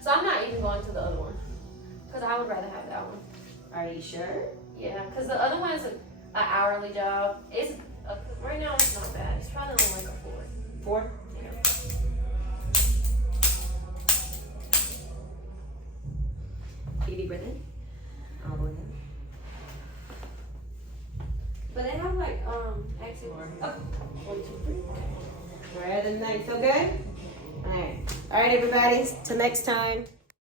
So I'm not even going to the other one because I would rather have that one. Are you sure? Yeah, because the other one is an hourly job. It's right now it's not bad. It's probably only like a 4. 4? Yeah. Baby breathing. All the way down. But they have like actually Up. 1, 2, 3. We're at the 9. Feel good? Alright. Alright, everybody. Till next time.